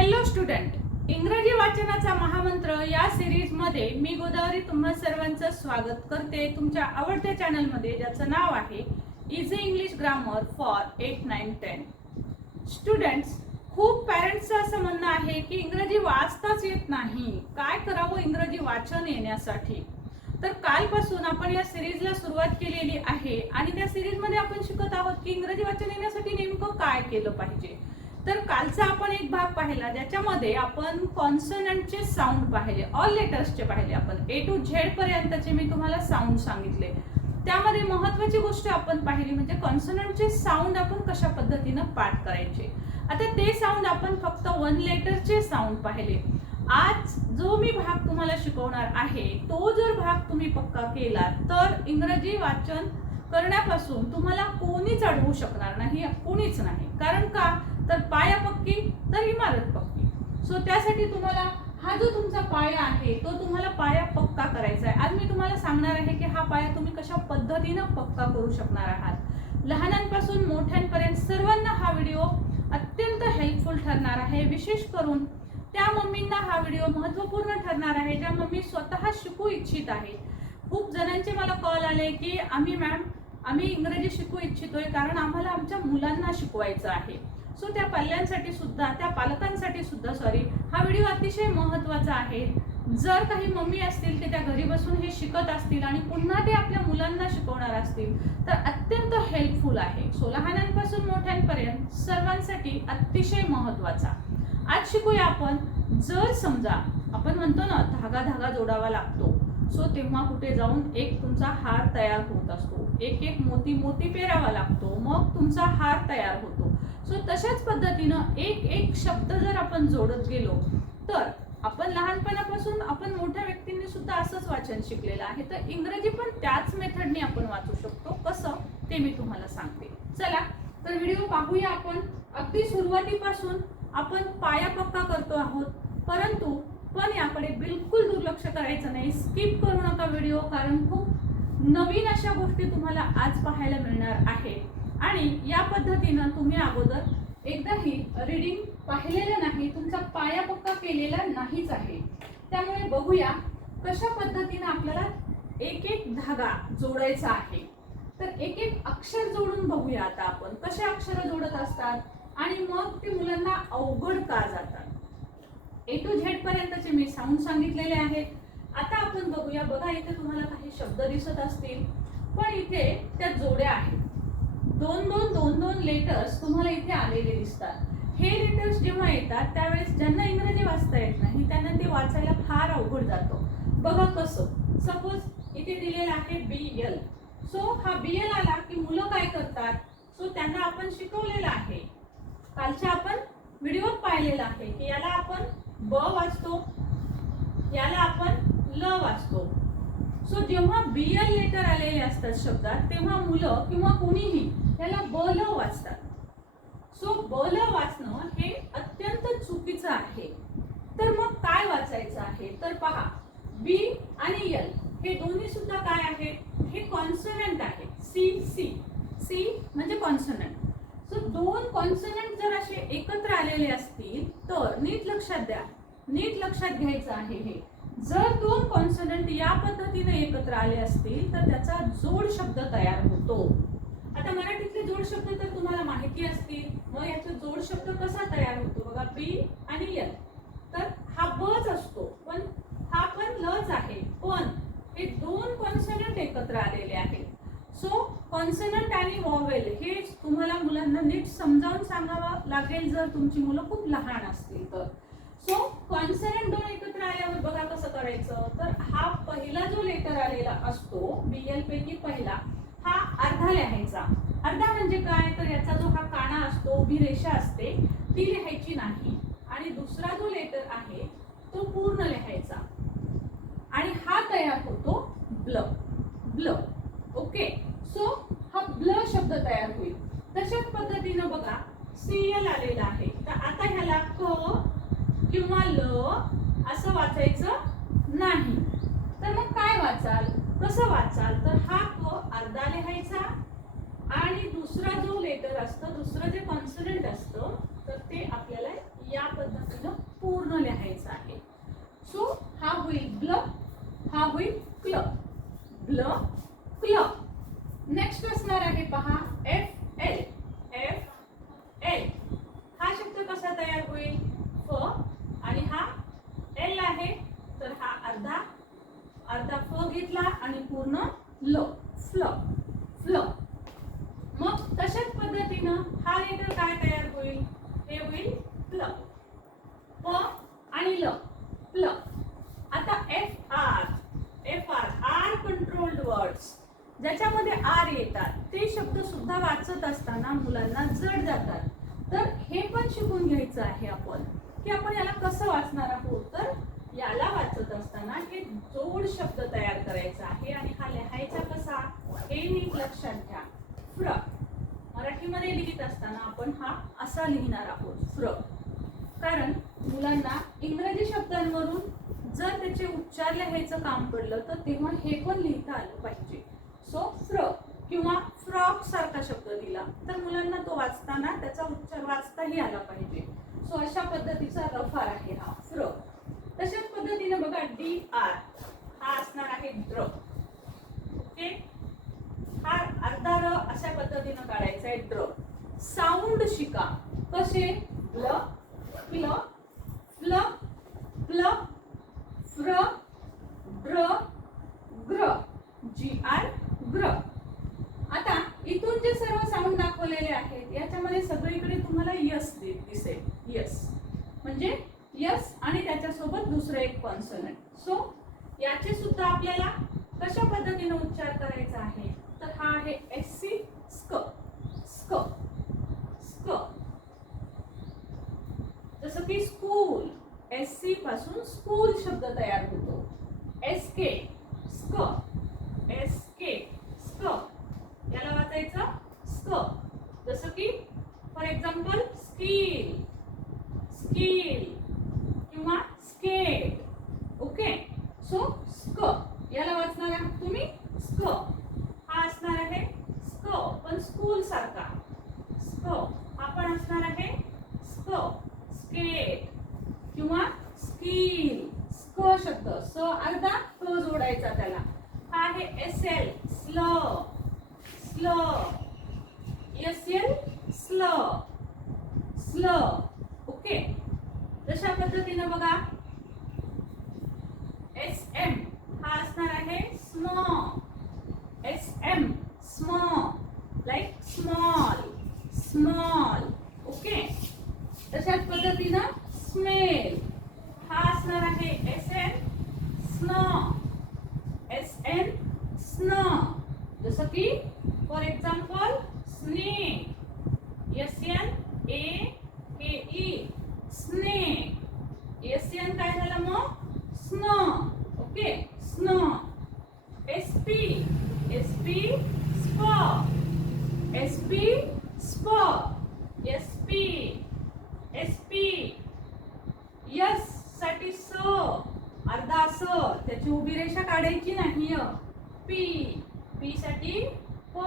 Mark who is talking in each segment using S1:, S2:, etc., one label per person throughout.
S1: Hello student इंग्रजी वाचनाचा महामंत्र या सिरीजमध्ये मी गोदावरी तुम्हा सर्वांचं स्वागत करते. तुमच्या आवडत्या चॅनलमध्ये ज्याचं नाव आहे easy English grammar for eight nine ten students खूप पॅरेंट्सचं असं म्हणणं आहे की इंग्रजी वाचताच येत नाही. काय करावं इंग्रजी वाचन येण्यासाठी? तर कालपासून आपण या सिरीजला सुरुवात केलेली आहे आणि त्या सिरीजमध्ये आपण शिकत आहोत की इंग्रजी वाचन येण्यासाठी नेमकं काय केलं पाहिजे? तर कालचा आपण एक भाग पाहिला ज्याच्यामध्ये आपण कॉन्सनंटचे साऊंड पाहिले ऑल लेटर्सचे पाहिले आपण. ए टू झेड पर्यंतचे मी तुम्हाला साऊंड सांगितले. त्यामध्ये महत्वाची गोष्ट आपण पाहिली म्हणजे कॉन्सनंटचे साऊंड आपण कशा पद्धतीनं पाठ करायचे. आता ते साऊंड आपण फक्त वन लेटरचे साऊंड पाहिले. आज जो मी भाग तुम्हाला शिकवणार आहे तो जर भाग तुम्ही पक्का केला तर इंग्रजी वाचन करण्यापासून तुम्हाला कोणीच अडवू शकणार नाही कोणीच नाही. कारण का? तर पाया पक्की तर इमारत पक्की. सो त्यासाठी तुम्हाला हा जो तुमचा पाया आहे तो तुम्हाला पाया पक्का करायचा आहे. आज मी तुम्हाला सांगणार आहे की हा पाया तुम्ही कशा पद्धतीनं पक्का करू शकणार आहात. लहानांपासून मोठ्यांपर्यंत सर्वांना हा व्हिडिओ अत्यंत हेल्पफुल ठरणार आहे. विशेष करून त्या मम्मींना हा व्हिडिओ महत्त्वपूर्ण ठरणार आहे ज्या मम्मी स्वतः शिकू इच्छित आहे खूप जणांचे मला कॉल आले की आम्ही मॅम आम्ही इंग्रजी शिकू इच्छितोय कारण आम्हाला आमच्या मुलांना शिकवायचं आहे. सो त्या पाल्यांसाठी सुद्धा त्या पालकांसाठी सुद्धा सॉरी हा व्हिडिओ अतिशय महत्त्वाचा आहे. जर काही मम्मी असतील ते त्या घरी बसून हे शिकत असतील आणि पुन्हा ते आपल्या मुलांना शिकवणार असतील तर अत्यंत हेल्पफुल आहे. सो लहानांपासून मोठ्यांपर्यंत सर्वांसाठी अतिशय महत्त्वाचा. आज शिकूया आपण जर समजा आपण म्हणतो ना धागा धागा जोडावा लागतो. सो तेव्हा कुठे जाऊन एक तुमचा हार तयार होत असतो. एक एक मोती मोती पेरावा लागतो. मग तुमचा हार तयार होतो. सो तशाच पद्धतीनं एक एक शब्द जर आपण जोडत गेलो तर आपण लहानपणापासून आपण मोठ्या व्यक्तींनी सुद्धा असंच वाचन शिकलेलं आहे. तर इंग्रजी पण त्याच मेथडने आपण वाचू शकतो. कसं? ते मी तुम्हाला सांगते. चला तर व्हिडिओ पाहूया आपण. अगदी सुरुवातीपासून आपण पाया पक्का करतो आहोत. परंतु पण याकडे बिलकुल दुर्लक्ष करायचं नाही. स्किप करू नका व्हिडिओ कारण खूप नवीन अशा गोष्टी तुम्हाला आज पाहायला मिळणार आहे आणि या पद्धतीनं तुम्ही अगोदर एकदाही रीडिंग पाहिलेलं नाही तुमचा पाया पक्का केलेला नाहीच आहे. त्यामुळे बघूया कशा पद्धतीनं आपल्याला एक एक धागा जोडायचा आहे. तर एक एक अक्षर जोडून बघूया आता आपण. कसे अक्षर जोडत असतात आणि मग ते मुलांना अवघड का जातात? ए टू झेड पर्यंतचे मी साऊंड सांगितलेले आहेत. आता आपण बघूया बघा इथे तुम्हाला काही शब्द दिसत असतील पण इथे त्या जोड्या आहेत. दोन दोन दोन दोन लेटर्स तुम्हाला इथे आलेले दिसतात. हे लेटर्स जेव्हा येतात त्यावेळेस ज्यांना इंग्रजी वाचता येत नाही त्यांना ते वाचायला फार अवघड जातो. बघा कसं. सपोज इथे दिलेलं आहे बी एल सो हा बी एल आला की मुलं काय करतात? सो त्यांना आपण शिकवलेलं आहे. कालच्या आपण व्हिडिओ पाहिलेला आहे की याला आपण ब वाचतो. याला आपण ल वाचतो. सो जेव्हा बी एल लेटर आलेले असतात शब्दात तेव्हा मुलं किंवा कोणीही याला ब ल वाचतात. सो ब ल वाचणं हे अत्यंत चुकीचं आहे. तर मग काय वाचायचं आहे? तर पहा बी आणि एल हे दोन्ही सुद्धा काय आहेत हे कॉन्सनंट आहे. सी सी सी म्हणजे कॉन्सनंट सो दोन कॉन्सनंट जर असे एकत्र आलेले असतील तर नीट लक्षात द्या. नीट लक्षात घ्यायचं आहे हे. जर दोन कॉन्सनंट या पद्धतीने एकत्र आले असतील तर त्याचा जोड शब्द तयार होतो. आता मराठीतले जोड शब्द तर तुम्हाला माहिती असतील. मग याचा जोड शब्द कसा तयार होतो? बघा बी आणि य तर हा बच असतो पण हा पण लच आहे. पण हे दोन कॉन्सनंट एकत्र आलेले आहेत. सो कॉन्सनंट आणि वॉवेल हे तुम्हाला मुलांना नीट समजावून सांगावं लागेल जर तुमची मुलं खूप लहान असतील तर. सो कॉन्सनंट दोन एकत्र बघा कसं करायचं? तर हा पहिला जो लेटर आलेला असतो बीएल पैकी पहिला हा अर्धा लिहायचा. अर्धा म्हणजे काय? तर याचा जो हा काना असतो उभी रेषा असते ती लिहायची नाही. आणि दुसरा जो लेटर आहे तो पूर्ण लिहायचा. आणि हा तयार होतो ब्ल. ब्ल. ओके सो हा ब्ल शब्द तयार होईल. तशाच पद्धतीनं बघा सीएल आलेला आहे. तर आता ह्याला क किंवा ल असं वाचायचं नाही. तर मग काय वाचाल? कसं वाचाल? तर हा क अर्धा लिहायचा आणि दुसरा जो लेटर असतं दुसरं जे कॉन्सनंट असतं तर ते आपल्याला या पद्धतीनं पूर्ण लिहायचं आहे. सो हा होईल ब्ल हा होईल क्ल. ब्ल क्ल. नेक्स्ट असणार आहे पहा एफ एल एफ एल हा शब्द कसा तयार होईल फ आणि हा एल आहे तर हा अर्धा अर्धा फ घेतला आणि पूर्ण ल फ्ल फ्ल मग तशाच पद्धतीनं हा लेटर काय तयार होईल? हे होईल प्ल प आणि ल प्ल आता F R F R R controlled words ज्याच्यामध्ये आर येतात ते शब्द सुद्धा वाचत असताना मुलांना जड जातात. तर हे पण शिकून घ्यायचं आहे आपण की आपण याला कसं वाचणार आहोत? तर याला वाचत असताना हे जोड शब्द तयार करायचा आहे आणि हा लिहायचा कसा? हे नीट लक्षात घ्या. फ्र. मराठीमध्ये लिहित असताना आपण हा असा लिहिणार आहोत. फ्र. कारण मुलांना इंग्रजी शब्दांवरून जर त्याचे उच्चार लिहायचं काम पडलं तर तेव्हा हे पण लिहिता आलं पाहिजे. सो फ्र किंवा फ्रॉक सारखा शब्द दिला तर मुलांना तो वाचताना त्याचा उच्चार वाचताही आला पाहिजे. सो अशा पद्धतीचा रफार आहे हा फ्र तशाच पद्धतीने बघा डी आर हा असणार आहे द्र ओके हा अर्धा र अशा पद्धतीनं काढायचा आहे द्र शब्द शिका? कसे? ल प्ल फ्ल प्ल फ्र ड्र ग्र जी आर ग्र. आता इथून जे सर्व साऊंड दाखवलेले आहेत याच्यामध्ये सगळीकडे तुम्हाला यस दिसेल. यस म्हणजे यस आणि त्याच्यासोबत दुसरं एक कॉन्सनंट सो याचे सुद्धा आपल्याला कशा पद्धतीने उच्चार करायचा आहे? तर हा आहे एस सी स्क स्क जसं की स्कूल एस सी पासून स्कूल शब्द तयार होतो. एस के स्क एस के स्क. याला वाचायचं स्क. जसं की फॉर एक्झाम्पल स्किल स्किल किंवा स्केट ओके सो स्क याला वाचणार आहात तुम्ही? स्क हा असणार आहे स्क पण स्कूल सारखा स्क हा पण असणार आहे स्क स्केट किंवा स्किल स्क शब्द स अर्धा क जोडायचा त्याला हा आहे एस एल स्ल स्ल एस एल स्ल स्ल ओके तशा पद्धतीनं बघा एस एम हा असणार आहे स्म एस एम स्म लाईक स्मॉल स्मॉल ओके तशाच पद्धतीनं स्मेल हा असणार आहे एस एन स्न एस एन स्न जसं की for example snake S N A K E snake S N काय झालं मग स्न ओके स्न एस पी एस पी स्प एस पी स्प एस पी एस पी यससाठी स अर्धा स त्याची उभी रेषा काढायची नाही पी. पी साठी प.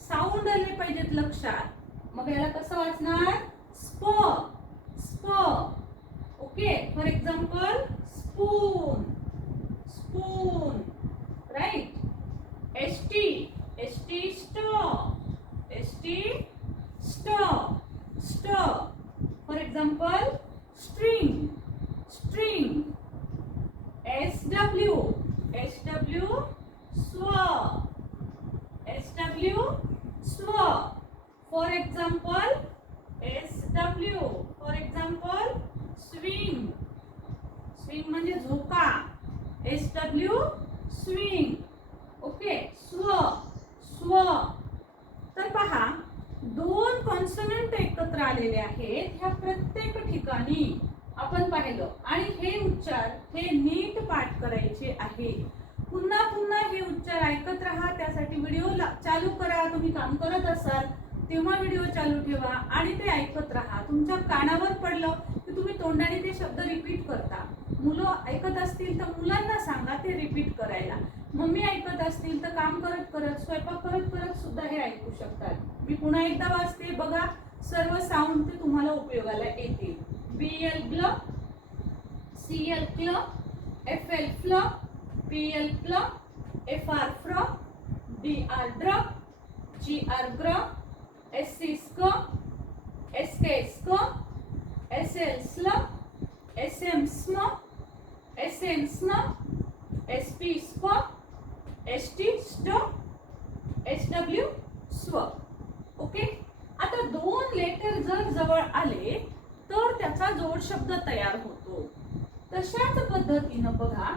S1: साऊंड आले पाहिजेत लक्षात. मग याला कसं वाचणार? स्प. स्प. Okay for example spoon. Spoon. Right? S T. S T स्ट. एस टी स्ट. स्ट. For example string. String. S W S W स्व. एस डब्ल्यू स्व. For example S W for example swing swing म्हणजे झोका. एस डब्ल्यू स्विंग ओके स्व. स्व. तर पहा दोन कॉन्सनंट एकत्र आलेले आहेत ह्या प्रत्येक ठिकाणी. आपण पाहिलं. आणि हे उच्चार हे नीट पाठ करायचे आहे. पुन्हा पुन्हा हे उच्चार ऐकत राहा. त्यासाठी व्हिडिओ चालू करा. तुम्ही काम करत असाल तेव्हा व्हिडिओ चालू ठेवा आणि ते ऐकत राहा. तुमच्या कानावर पडलं की तुम्ही तोंडाने ते शब्द रिपीट करता. मुलं ऐकत असतील तर मुलांना सांगा ते रिपीट करायला. मम्मी ऐकत असतील तर काम करत करत स्वयंपाक करत करत सुद्धा हे ऐकू शकतात. मी पुन्हा एकदा वाचते. बघा सर्व साऊंड ते तुम्हाला उपयोगाला येतील. बी एल ब्ल सी एल क्ल एफ एल फ्ल पी एल प्ल एफ आर फ्र डी आर ड्र जी आर ग्र एस सी स्क एस के स्क एस एल स्ल एस एम स्म एस एन स्न एस पी स्प एस टी स्ट एच डब्ल्यू स्व ओके आता दोन लेटर जर जवळ आले तर त्याचा जोड शब्द तयार होतो. तशाच पद्धतीनं बघा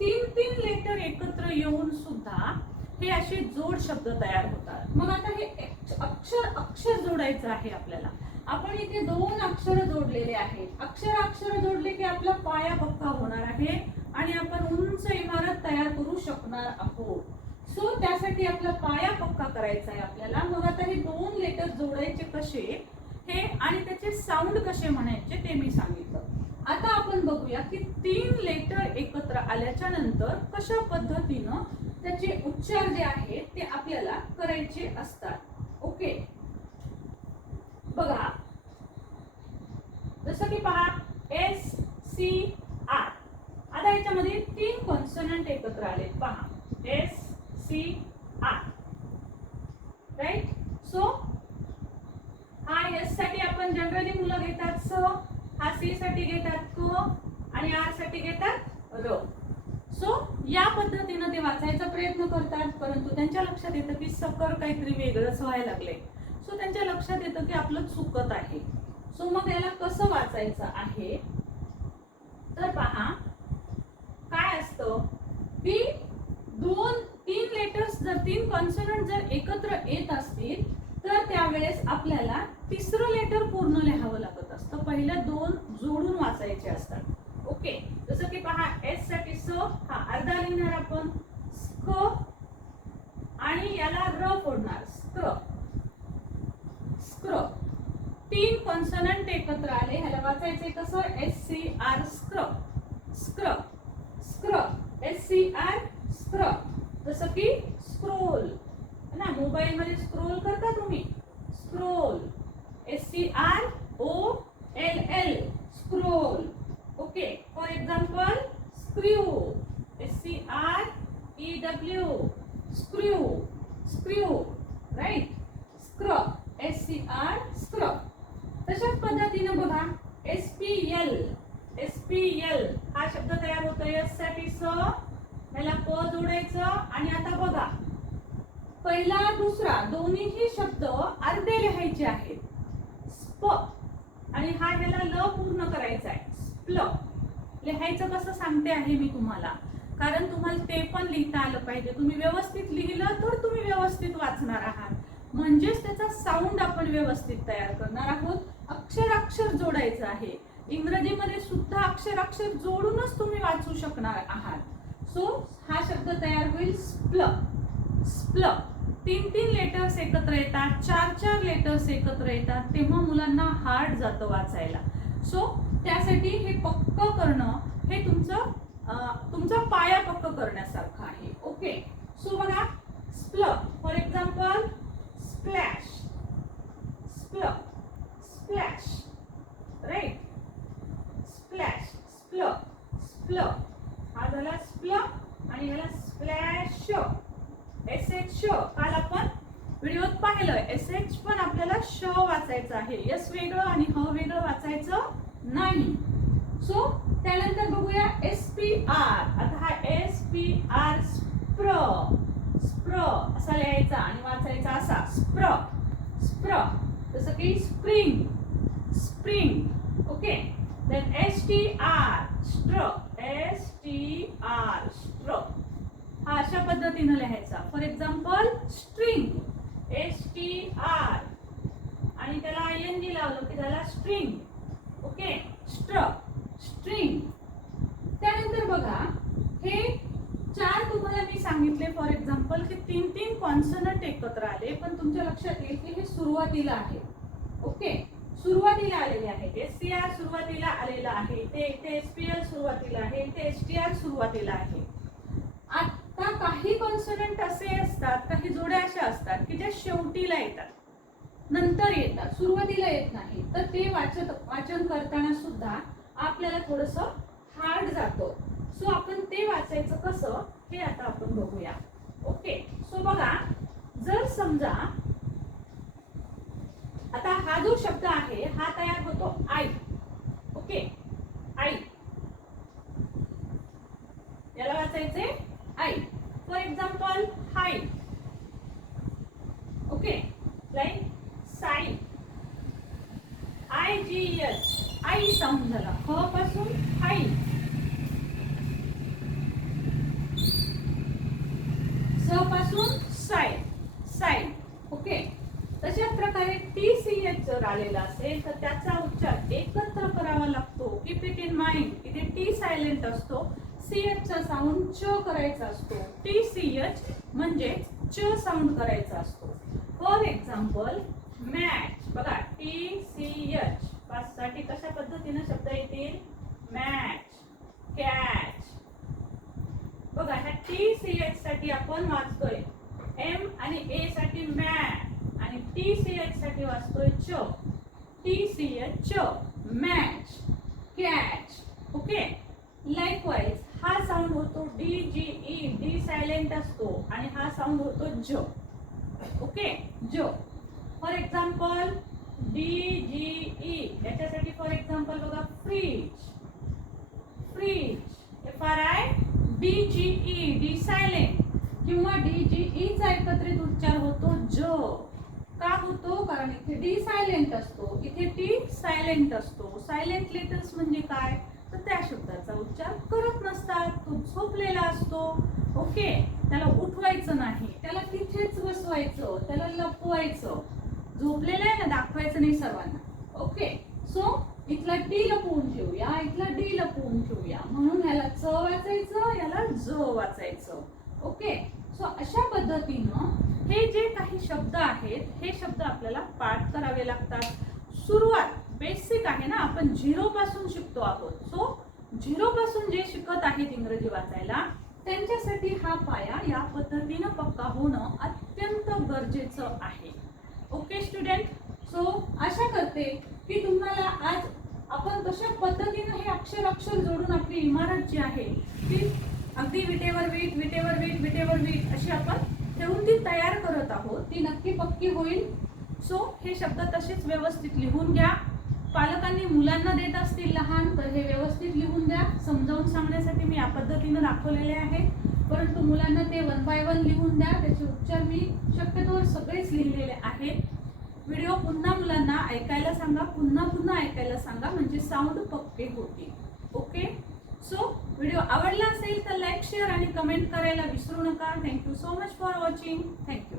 S1: तीन तीन लेटर एकत्र येऊन सुद्धा हे असे जोड शब्द तयार होतात. मग आता हे अक्षर अक्षर जोडायचं आहे आपल्याला. आपण इथे दोन अक्षर जोडलेले आहेत. अक्षर अक्षर जोडले की आपला पाया पक्का होणार आहे आणि आपण उंच इमारत तयार करू शकणार आहोत. सो त्यासाठी आपला पाया पक्का करायचा आहे आपल्याला. मग आता हे दोन लेटर जोडायचे कसे? हे आणि त्याचे साऊंड कसे म्हणायचे ते मी सांगितलं. आता आपण बघूया की तीन लेटर एकत्र आल्याच्यानंतर कशा पद्धतीनं त्याचे उच्चार जे आहेत ते आपल्याला करायचे असतात. ओके बघा. जसं की पहा एस सी आर आता याच्यामध्ये तीन कॉन्सनंट एकत्र आले पहा S C R right so हा एससाठी आपण जनरली मुलं घेतात स हा सी साठी घेतात क आणि आरसाठी घेतात र. सो या पद्धतीनं ते वाचायचा प्रयत्न करतात परंतु त्यांच्या लक्षात येतं की सकर काहीतरी वेगळंच व्हायला लागले सो त्यांच्या लक्षात येतं की आपलं चुकत आहे. सो मग याला कसं वाचायचं आहे? तर पहा काय असतं? की दोन तीन लेटर्स जर तीन कॉन्सनंट जर एकत्र येत असतील तर त्यावेळेस आपल्याला तिसरं लेटर पूर्ण लिहावं लागतं. तर पहिल्या दोन जोडून वाचायचे असतात. ओके? जसं की पहा एससाठी स हा अर्धा लिहिणार आपण. स्क आणि याला र फोडणार. स्क्र स्क्र तीन कॉन्सनंट एकत्र आले ह्याला वाचायचे कसं? एस सी आर स्क्र स्क्र स्क्र एस सी आर स्क्र जसं की स्क्रोल ना मोबाईल मध्ये स्क्रोल करता तुम्ही scroll S C R O L L scroll okay for example screw S C R E W screw screw right square S C R स्क्र तशाच पद्धतीनं बघा S P L S P L हा शब्द तयार होतो एससाठी स ह्याला प जोडायचं. आणि आता बघा पहिला दुसरा दोन्हीही शब्द अर्धे लिहायचे आहेत. स्प आणि हा ह्याला ल पूर्ण करायचा आहे. स्प्ल लिहायचं कसं सांगते आहे मी तुम्हाला? कारण तुम्हाला ते पण लिहिता आलं पाहिजे. तुम्ही व्यवस्थित लिहिलं तर तुम्ही व्यवस्थित वाचणार आहात. म्हणजेच त्याचा साऊंड आपण व्यवस्थित तयार करणार आहोत. अक्षर अक्षर जोडायचं आहे. इंग्रजीमध्ये सुद्धा अक्षर अक्षर जोडूनच तुम्ही वाचू शकणार आहात. सो हा शब्द तयार होईल स्प्ल. स्प्ल. तीन तीन लेटर्स एकत्र येतात चार चार लेटर्स एकत्र येतात तेव्हा मुलांना हार्ड जातं वाचायला. सो त्यासाठी हे पक्क करणं हे तुमचं तुमचा पाया पक्क करण्यासारखं आहे. ओके सो बघा स्प्ल फॉर एक्झाम्पल स्प्लॅश स्प्ल स्प्लॅश राईट स्प्लॅश स्प्ल स्प्ल हा झाला स्प्ल आणि ह्याला स्प्लॅश एस एच श काल आपण व्हिडिओत पाहिलं एस एच पण आपल्याला श वाचायचं आहे एस वेगळं आणि ह वेगळं वाचायचं नाही सो त्यानंतर बघूया एस पी आर आता हा एस पी आर स्प्र स्प्र असा लिहायचा आणि वाचायचा असा स्प्र स्प्र जसं spring spring okay? Okay str str T R स्ट्र S T R हा अशा पद्धतीनं लिहायचा. For example string S T R आणि त्याला आय एन जी लावलं की त्याला स्ट्रिंग ओके स्ट्र स्ट्रिंग त्यानंतर बघा हे चार तुम्हाला मी सांगितले फॉर एक्झाम्पल की तीन तीन कॉन्सनट एकत्र आले पण तुमच्या लक्षात येईल की हे सुरुवातीला आहे. ओके? सुरुवातीला आलेले आहेत एस सी आर सुरुवातीला आलेलं आहे. ते इथे एस पी एल सुरुवातीला आहे. इथे एस टी आर सुरुवातीला आहे. आता काही कॉन्सनंट असे असतात काही जोड्या अशा असतात की ज्या शेवटीला येतात. नंतर येतात. सुरुवातीला येत नाही. तर ते वाचत वाचन करताना सुद्धा आपल्याला थोडस हार्ड जातो. सो आपण ते वाचायचं कसं हे आता आपण बघूया. ओके? सो बघा. जर समजा आता हा जो शब्द आहे हा तयार होतो आई. ओके? आई. याला वाचायचे आई for example high okay like sigh I G H I sound झाला ह पासून आई स पासून साय साय ओके तशाच प्रकारे टी सी एच जर आलेला असेल तर त्याचा उच्चार एकत्र करावा लागतो कीप इट इन माइंड इथे टी सायलेंट असतो सी एच चा साऊंड च करायचा असतो टी सी एच म्हणजे च साऊंड करायचा असतो. फॉर एक्झाम्पल मॅच बघा टी सी एच पाच साठी कशा पद्धतीने शब्द येतील? मॅच कॅच बघा ह्या टी सी एच साठी आपण वाचतोय. एम आणि ए साठी मॅ आणि टी सी एच साठी वाचतोय च. टी सी एच च. Match catch okay likewise wise sound होतो D G E D silent असतो. आणि हा साऊंड होतो ज ओके ज for example D G E याच्यासाठी फॉर एक्झाम्पल बघा fridge fridge F R I D G E D silent किंवा डी जी ईचा चा एकत्रित उच्चार होतो ज का होतो? कारण इथे डी सायलेंट असतो. इथे टी सायलेंट असतो. सायलेंट लेटर्स म्हणजे काय? तर त्या शब्दाचा उच्चार करत नसतात. तो झोपलेला असतो. ओके? त्याला उठवायचं नाही. त्याला तिथेच बसवायचं. त्याला लपवायचं. झोपलेलं आहे ना? दाखवायचं नाही सर्वांना. ओके? सो इथला टी लपवून ठेवूया. इथला डी लपवून ठेवूया. म्हणून याला च वाचायचं याला ज वाचायचं. ओके? सो अशा पद्धतीनं हे जे काही शब्द आहेत हे शब्द आपल्याला पाठ करावे लागतात. सुरुवात. बेसिक आहे ना आपण झिरो पासून शिकतो आहोत. सो झिरो पासून जे शिकत आहेत इंग्रजी वाचायला त्यांच्यासाठी हा पाया या पद्धतीनं पक्का होणं अत्यंत गरजेचं आहे. ओके स्टुडंट सो आशा करते की तुम्हाला आज आपण कशा पद्धतीनं हे अक्षर अक्षर जोडून आपली इमारत जी आहे ती अगदी विटेवर वीट विटेवर वीट विटेवर वीट अशी आपण ठेवून ती तयार करत आहोत. ती नक्की पक्की होईल. सो हे शब्द तसेच व्यवस्थित लिहून घ्या. पालकांनी मुलांना देत असतील लहान तर हे व्यवस्थित लिहून द्या. समजावून सांगण्यासाठी मी या पद्धतीनं दाखवलेले आहे. परंतु मुलांना ते वन बाय वन लिहून द्या. त्याचे उच्चार मी शक्यतोवर सगळेच लिहिलेले आहेत. व्हिडिओ पुन्हा मुलांना ऐकायला सांगा. पुन्हा पुन्हा ऐकायला सांगा. म्हणजे साऊंड पक्के होतील. ओके सो व्हिडिओ आवडला असेल तर लाईक शेअर आणि कमेंट करायला विसरू नका. Thank you so much for watching thank you